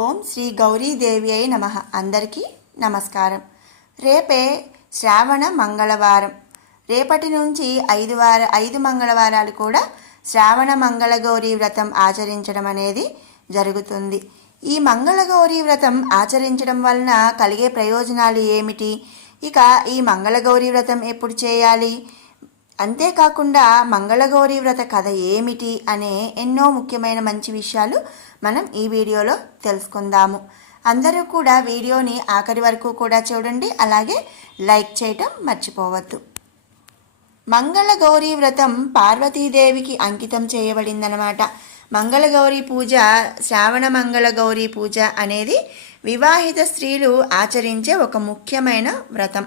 ఓం శ్రీ గౌరీదేవి అయి నమ. అందరికీ నమస్కారం. రేపే శ్రావణ మంగళవారం. రేపటి నుంచి 5 మంగళవారాలు కూడా శ్రావణ మంగళగౌరీ వ్రతం ఆచరించడం అనేది జరుగుతుంది. ఈ మంగళగౌరీ వ్రతం ఆచరించడం వలన కలిగే ప్రయోజనాలు ఏమిటి, ఇక ఈ మంగళగౌరీ వ్రతం ఎప్పుడు చేయాలి, అంతేకాకుండా మంగళగౌరీ వ్రత కథ ఏమిటి అనే ఎన్నో ముఖ్యమైన మంచి విషయాలు మనం ఈ వీడియోలో తెలుసుకుందాము. అందరూ కూడా వీడియోని ఆఖరి వరకు కూడా చూడండి, అలాగే లైక్ చేయటం మర్చిపోవద్దు. మంగళగౌరీ వ్రతం పార్వతీదేవికి అంకితం చేయబడిందనమాట. మంగళగౌరీ పూజ, శ్రావణ మంగళగౌరీ పూజ అనేది వివాహిత స్త్రీలు ఆచరించే ఒక ముఖ్యమైన వ్రతం.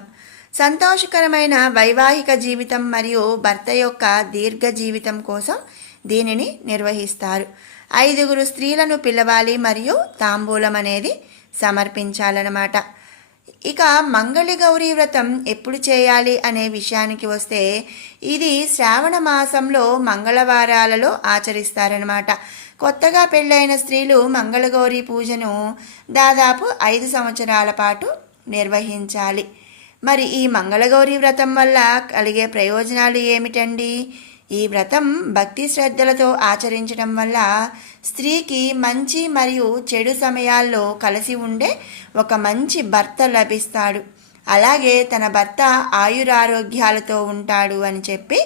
సంతోషకరమైన వైవాహిక జీవితం మరియు భర్త యొక్క దీర్ఘ జీవితం కోసం దీనిని నిర్వహిస్తారు. 5 స్త్రీలను పిలవాలి మరియు తాంబూలం అనేది సమర్పించాలన్నమాట. ఇక మంగళగౌరీ వ్రతం ఎప్పుడు చేయాలి అనే విషయానికి వస్తే, ఇది శ్రావణ మాసంలో మంగళవారాలలో ఆచరిస్తారనమాట. కొత్తగా పెళ్ళైన స్త్రీలు మంగళగౌరీ పూజను దాదాపు 5 సంవత్సరాల పాటు నిర్వహించాలి. మరి ఈ మంగళగౌరీ వ్రతం వల్ల కలిగే ప్రయోజనాలు ఏమిటండి? ఈ వ్రతం భక్తి శ్రద్ధలతో ఆచరించడం వల్ల స్త్రీకి మంచి మరియు చెడు సమయాల్లో కలిసి ఉండే ఒక మంచి భర్త లభిస్తాడు. అలాగే తన భర్త ఆయురారోగ్యాలతో ఉంటాడు అని చెప్పి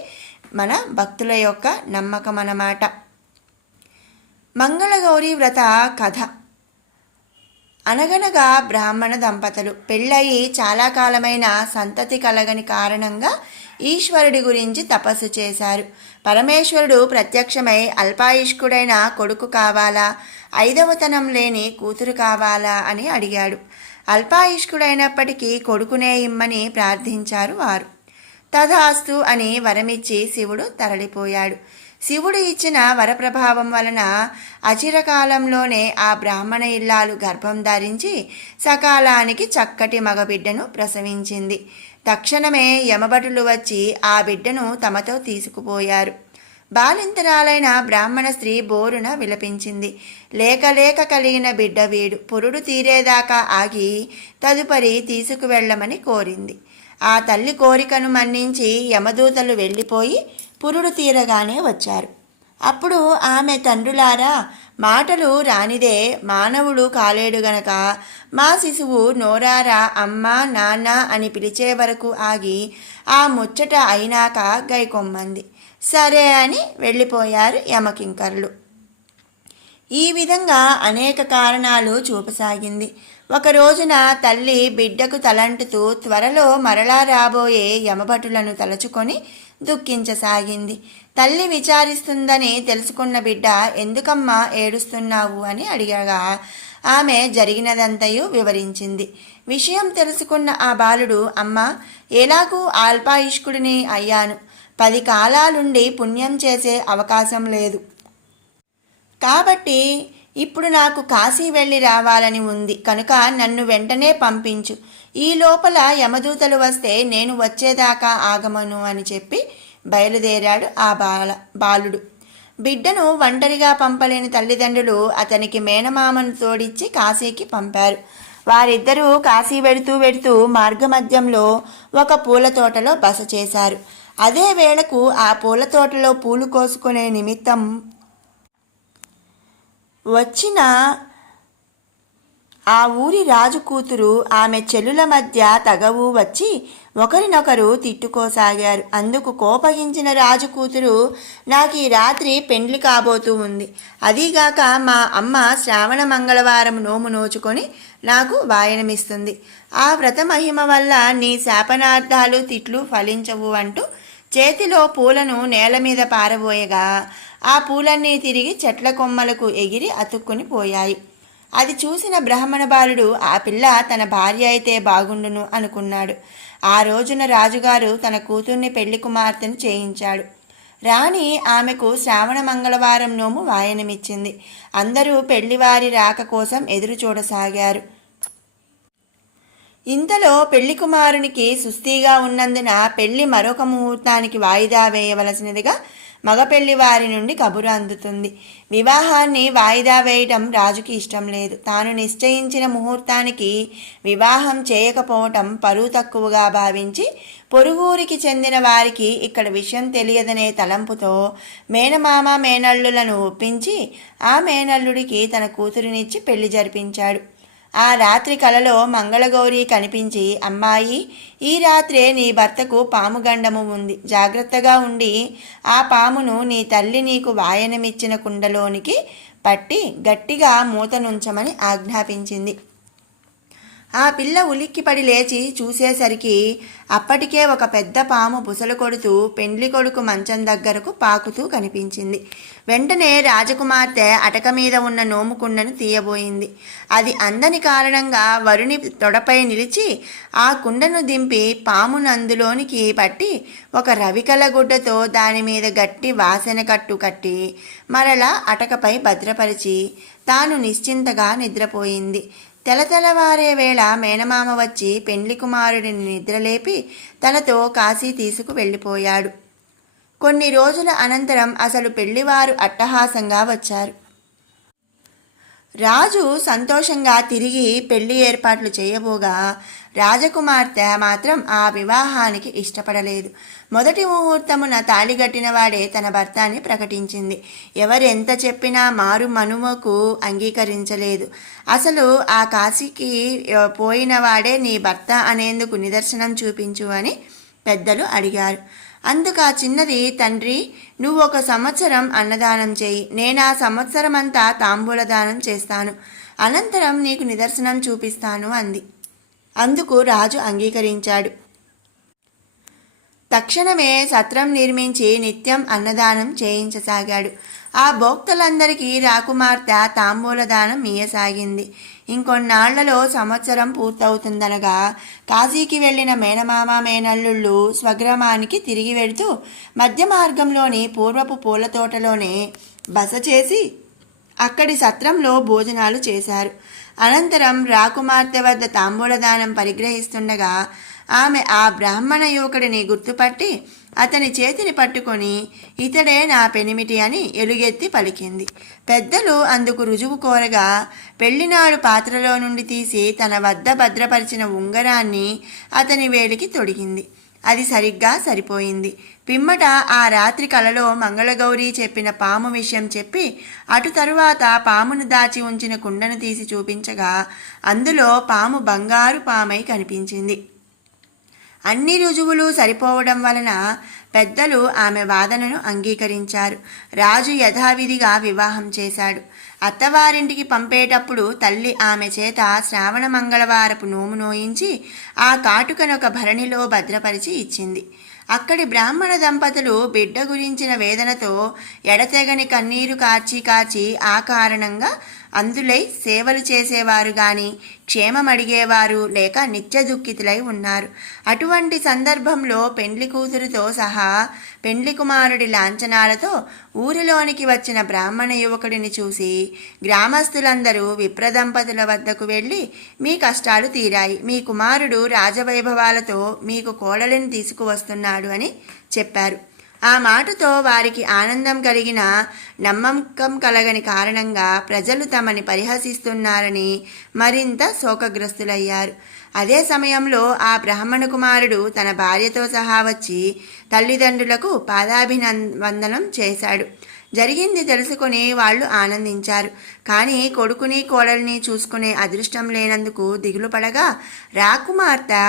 మన భక్తుల యొక్క నమ్మకం అన్నమాట. మంగళగౌరీ వ్రత కథ. అనగనగా బ్రాహ్మణ దంపతులు పెళ్ళయి చాలా కాలమైన సంతతి కలగని కారణంగా ఈశ్వరుడి గురించి తపస్సు చేశారు. పరమేశ్వరుడు ప్రత్యక్షమై అల్పాయుష్కుడైన కొడుకు కావాలా, 5వతనం లేని కూతురు కావాలా అని అడిగాడు. అల్పాయుష్కుడైనప్పటికీ కొడుకునే ఇమ్మని ప్రార్థించారు వారు. తథాస్తు అని వరమిచ్చి శివుడు తరలిపోయాడు. శివుడు ఇచ్చిన వరప్రభావం వలన అచిరకాలంలోనే ఆ బ్రాహ్మణ ఇల్లాలు గర్భం ధరించి సకాలానికి చక్కటి మగబిడ్డను ప్రసవించింది. తక్షణమే యమభటులు వచ్చి ఆ బిడ్డను తమతో తీసుకుపోయారు. బాలింతరాలైన బ్రాహ్మణ స్త్రీ బోరున విలపించింది. లేక లేక కలిగిన బిడ్డ వీడు, పురుడు తీరేదాకా ఆగి తదుపరి తీసుకువెళ్ళమని కోరింది. ఆ తల్లి కోరికను మన్నించి యమదూతలు వెళ్ళిపోయి పురుడు తీరగానే వచ్చారు. అప్పుడు ఆమె, తండ్రులారా, మాటలు రానిదే మానవుడు కాలేడు గనక మా శిశువు నోరారా అమ్మా నాన్న అని పిలిచే వరకు ఆగి ఆ ముచ్చట అయినాక గైకొమ్మంది. సరే అని వెళ్ళిపోయారు యమకింకరులు. ఈ విధంగా అనేక కారణాలు చూపసాగింది. ఒక రోజున తల్లి బిడ్డకు తలంటుతూ త్వరలో మరలా రాబోయే యమభటులను తలుచుకొని దుఃఖించసాగింది. తల్లి విచారిస్తుందని తెలుసుకున్న బిడ్డ, ఎందుకమ్మా ఏడుస్తున్నావు అని అడిగగా ఆమె జరిగినదంతయు వివరించింది. విషయం తెలుసుకున్న ఆ బాలుడు, అమ్మా, ఎలాగూ అల్పాయుష్కుడిని అయ్యాను, 10 కాలాలుండి పుణ్యం చేసే అవకాశం లేదు కాబట్టి ఇప్పుడు నాకు కాశీ వెళ్ళి రావాలని ఉంది కనుక నన్ను వెంటనే పంపించు. ఈ లోపల యమదూతలు వస్తే నేను వచ్చేదాకా ఆగమను అని చెప్పి బయలుదేరాడు ఆ బాలుడు. బిడ్డను ఒంటరిగా పంపలేని తల్లిదండ్రులు అతనికి మేనమామను తోడిచ్చి కాశీకి పంపారు. వారిద్దరూ కాశీ వెడుతూ మార్గమధ్యంలో ఒక పూల తోటలో బస చేశారు. అదే వేళకు ఆ పూల తోటలో పూలు కోసుకునే నిమిత్తం వచ్చిన ఆ ఊరి రాజు కూతురు ఆమె చెల్లుల మధ్య తగవు వచ్చి ఒకరినొకరు తిట్టుకోసాగారు. అందుకు కోపగించిన రాజు కూతురు, నాకు ఈ రాత్రి పెండ్లి కాబోతూ ఉంది, అదీగాక మా అమ్మ శ్రావణ మంగళవారం నోము నోచుకొని నాకు వాయనమిస్తుంది, ఆ వ్రత మహిమ వల్ల నీ శాపనార్థాలు తిట్లు ఫలించవు అంటూ చేతిలో పూలను నేల మీద పారబోయగా ఆ పూలన్నీ తిరిగి చెట్ల కొమ్మలకు ఎగిరి అతుక్కుని పోయాయి. అది చూసిన బ్రాహ్మణ బాలుడు, ఆ పిల్ల తన భార్య అయితే బాగుండును అనుకున్నాడు. ఆ రోజున రాజుగారు తన కూతుర్ని పెళ్లి కుమార్తెను చేయించాడు. రాణి ఆమెకు శ్రావణ మంగళవారం నోము వాయనమిచ్చింది. అందరూ పెళ్లివారి రాక కోసం ఎదురు చూడసాగారు. ఇంతలో పెళ్లి కుమారునికి సుస్థిగా ఉన్నందున పెళ్లి మరొక ముహూర్తానికి వాయిదా వేయవలసినదిగా మగపెళ్లి వారి నుండి కబురు అందుతుంది. వివాహాన్ని వాయిదా వేయటం రాజుకి ఇష్టం లేదు. తాను నిశ్చయించిన ముహూర్తానికి వివాహం చేయకపోవటం పరువు తక్కువగా భావించి పొరుగురికి చెందిన వారికి ఇక్కడ విషయం తెలియదనే తలంపుతో మేనమామ మేనల్లులను ఒప్పించి ఆ మేనల్లుడికి తన కూతురినిచ్చి పెళ్లి జరిపించాడు. ఆ రాత్రి కలలో మంగళగౌరి కనిపించి, అమ్మాయి, ఈ రాత్రే నీ భర్తకు పాము గండము ఉంది. జాగ్రత్తగా ఉండి ఆ పామును నీ తల్లి నీకు వాయనమిచ్చిన కుండలోనికి పట్టి గట్టిగా మూతనుంచమని ఆజ్ఞాపించింది. ఆ పిల్ల ఉలిక్కిపడి లేచి చూసేసరికి అప్పటికే ఒక పెద్ద పాము బుసలు కొడుతూ పెండ్లి కొడుకు మంచం దగ్గరకు పాకుతూ కనిపించింది. వెంటనే రాజకుమార్తె అటక మీద ఉన్న నోముకుండను తీయబోయింది. అది అందని కారణంగా వరుని తొడపై నిలిచి ఆ కుండను దింపి పామును అందులోనికి పట్టి ఒక రవికల గుడ్డతో దాని మీద గట్టి వాసన కట్టు కట్టి మరలా అటకపై భద్రపరిచి తాను నిశ్చింతగా నిద్రపోయింది. తెలతెలవారే వేళ మేనమామ వచ్చి పెండ్లి కుమారుడిని నిద్రలేపి తనతో కాశీ తీసుకు వెళ్ళిపోయాడు. కొన్ని రోజుల అనంతరం అసలు పెళ్లివారు అట్టహాసంగా వచ్చారు. రాజు సంతోషంగా తిరిగి పెళ్లి ఏర్పాట్లు చేయబోగా రాజకుమార్తె మాత్రం ఆ వివాహానికి ఇష్టపడలేదు. మొదటి ముహూర్తమున తాళిగట్టిన వాడే తన భర్తని ప్రకటించింది. ఎవరెంత చెప్పినా మారు మనుమకు అంగీకరించలేదు. అసలు ఆ కాశీకి పోయిన వాడే నీ భర్త అనేందుకు నిదర్శనం చూపించు అని పెద్దలు అడిగారు. అందుకు ఆ చిన్నది, తండ్రి, నువ్వు 1 సంవత్సరం అన్నదానం చేయి, నేను ఆ సంవత్సరం అంతా తాంబూలదానం చేస్తాను, అనంతరం నీకు నిదర్శనం చూపిస్తాను అంది. అందుకు రాజు అంగీకరించాడు. తక్షణమే సత్రం నిర్మించి నిత్యం అన్నదానం చేయించసాగాడు. ఆ భోక్తలందరికీ రాకుమార్తె తాంబూలదానం ఇయ్యసాగింది. ఇంకొన్నాళ్లలో సంవత్సరం పూర్తవుతుందనగా కాశీకి వెళ్ళిన మేనమామ మేనల్లుళ్ళు స్వగ్రామానికి తిరిగి వెళుతూ మధ్య మార్గంలోని పూర్వపు పూల తోటలోనే బస చేసి అక్కడి సత్రంలో భోజనాలు చేశారు. అనంతరం రాకుమార్తె వద్ద తాంబూలదానం పరిగ్రహిస్తుండగా ఆమె ఆ బ్రాహ్మణ యువకుడిని గుర్తుపట్టి అతని చేతిని పట్టుకొని, ఇతడే నా పెనిమిటి అని ఎలుగెత్తి పలికింది. పెద్దలు అందుకు రుజువు కోరగా పెళ్లినాడు పాత్రలో నుండి తీసి తన వద్ద భద్రపరిచిన ఉంగరాన్ని అతని వేలికి తొడిగింది. అది సరిగ్గా సరిపోయింది. పిమ్మట ఆ రాత్రి కలలో మంగళగౌరి చెప్పిన పాము విషయం చెప్పి అటు తరువాత పామును దాచి ఉంచిన కుండను తీసి చూపించగా అందులో పాము బంగారు పామై కనిపించింది. అన్ని రుజువులు సరిపోవడం వలన పెద్దలు ఆమె వాదనను అంగీకరించారు. రాజు యథావిధిగా వివాహం చేశాడు. అత్తవారింటికి పంపేటప్పుడు తల్లి ఆమె చేత శ్రావణ మంగళవారపు నోము నోయించి ఆ కాటుకనొక భరణిలో భద్రపరిచి ఇచ్చింది. అక్కడి బ్రాహ్మణ దంపతులు బిడ్డ గురించిన వేదనతో ఎడతెగని కన్నీరు కార్చి ఆ కారణంగా అందులై సేవలు చేసేవారు గాని క్షేమం అడిగేవారు లేక నిత్య దుఃఖితులై ఉన్నారు. అటువంటి సందర్భంలో పెండ్లి కూతురుతో సహా పెండ్లి కుమారుడి లాంఛనాలతో ఊరిలోనికి వచ్చిన బ్రాహ్మణ యువకుడిని చూసి గ్రామస్తులందరూ విప్రదంపతుల వద్దకు వెళ్ళి, మీ కష్టాలు తీరాయి, మీ కుమారుడు రాజవైభవాలతో మీకు కోడలిని తీసుకువస్తున్నాడు అని చెప్పారు. ఆ మాటతో వారికి ఆనందం కలిగిన నమ్మకం కలగని కారణంగా ప్రజలు తమని పరిహసిస్తున్నారని మరింత శోకగ్రస్తులయ్యారు. అదే సమయంలో ఆ బ్రాహ్మణ కుమారుడు తన భార్యతో సహా వచ్చి తల్లిదండ్రులకు పాదాభివందనం చేశాడు. జరిగింది తెలుసుకుని వాళ్ళు ఆనందించారు. కానీ కొడుకుని కోడల్ని చూసుకునే అదృష్టం లేనందుకు దిగులు పడగా రాకుమార్తె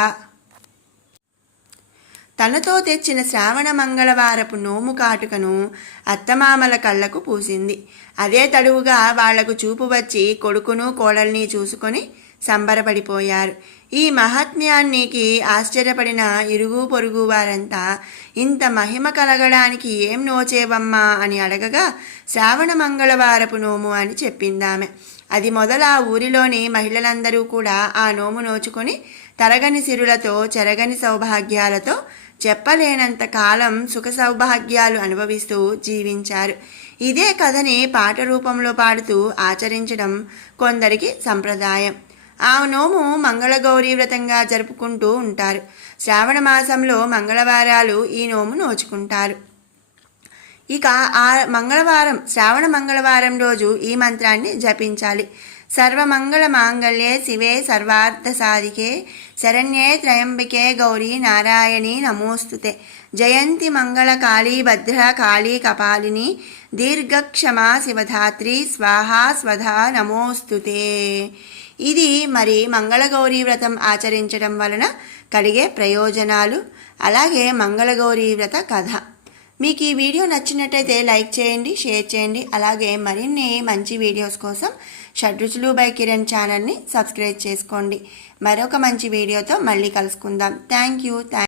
తనతో తెచ్చిన శ్రావణ మంగళవారపు నోము కాటుకను అత్తమామల కళ్ళకు పూసింది. అదే తడువుగా వాళ్లకు చూపు వచ్చి కొడుకును కోడల్ని చూసుకొని సంబరపడిపోయారు. ఈ మహాత్మ్యానికి ఆశ్చర్యపడిన ఇరుగు పొరుగు వారంతా, ఇంత మహిమ కలగడానికి ఏం నోచేవమ్మా అని అడగగా శ్రావణ మంగళవారపు నోము అని చెప్పిందామె. అది మొదల ఊరిలోని మహిళలందరూ కూడా ఆ నోము నోచుకొని తరగని సిరులతో చెరగని సౌభాగ్యాలతో చెప్పలేనంత కాలం సుఖ సౌభాగ్యాలు అనుభవిస్తూ జీవించారు. ఇదే కథని పాట రూపంలో పాడుతూ ఆచరించడం కొందరికి సంప్రదాయం. ఆ నోము మంగళగౌరీ వ్రతంగా జరుపుకుంటూ ఉంటారు. శ్రావణ మాసంలో మంగళవారాలు ఈ నోము నోచుకుంటారు. ఇక మంగళవారం శ్రావణ మంగళవారం రోజు ఈ మంత్రాన్ని జపించాలి. సర్వమంగళ మాంగళ్యే శివే సర్వార్థ సాధికే శరణ్యే త్రయంబికే గౌరీ నారాయణీ నమోస్తుతే జయంతి మంగళ కాళీ భద్ర కాళీ కపాలిని దీర్ఘక్షమా శివధాత్రి స్వాహా స్వధా నమోస్తుతే. ఇది మరి మంగళగౌరీ వ్రతం ఆచరించడం వలన కలిగే ప్రయోజనాలు, అలాగే మంగళగౌరీ వ్రత కథ. మీకు ఈ వీడియో నచ్చినట్టయితే లైక్ చేయండి, షేర్ చేయండి. అలాగే మరిన్ని మంచి వీడియోస్ కోసం షడ్రుచులు బై కిరణ్ ఛానల్ని సబ్స్క్రైబ్ చేసుకోండి. మరొక మంచి వీడియోతో మళ్ళీ కలుసుకుందాం. Thank you.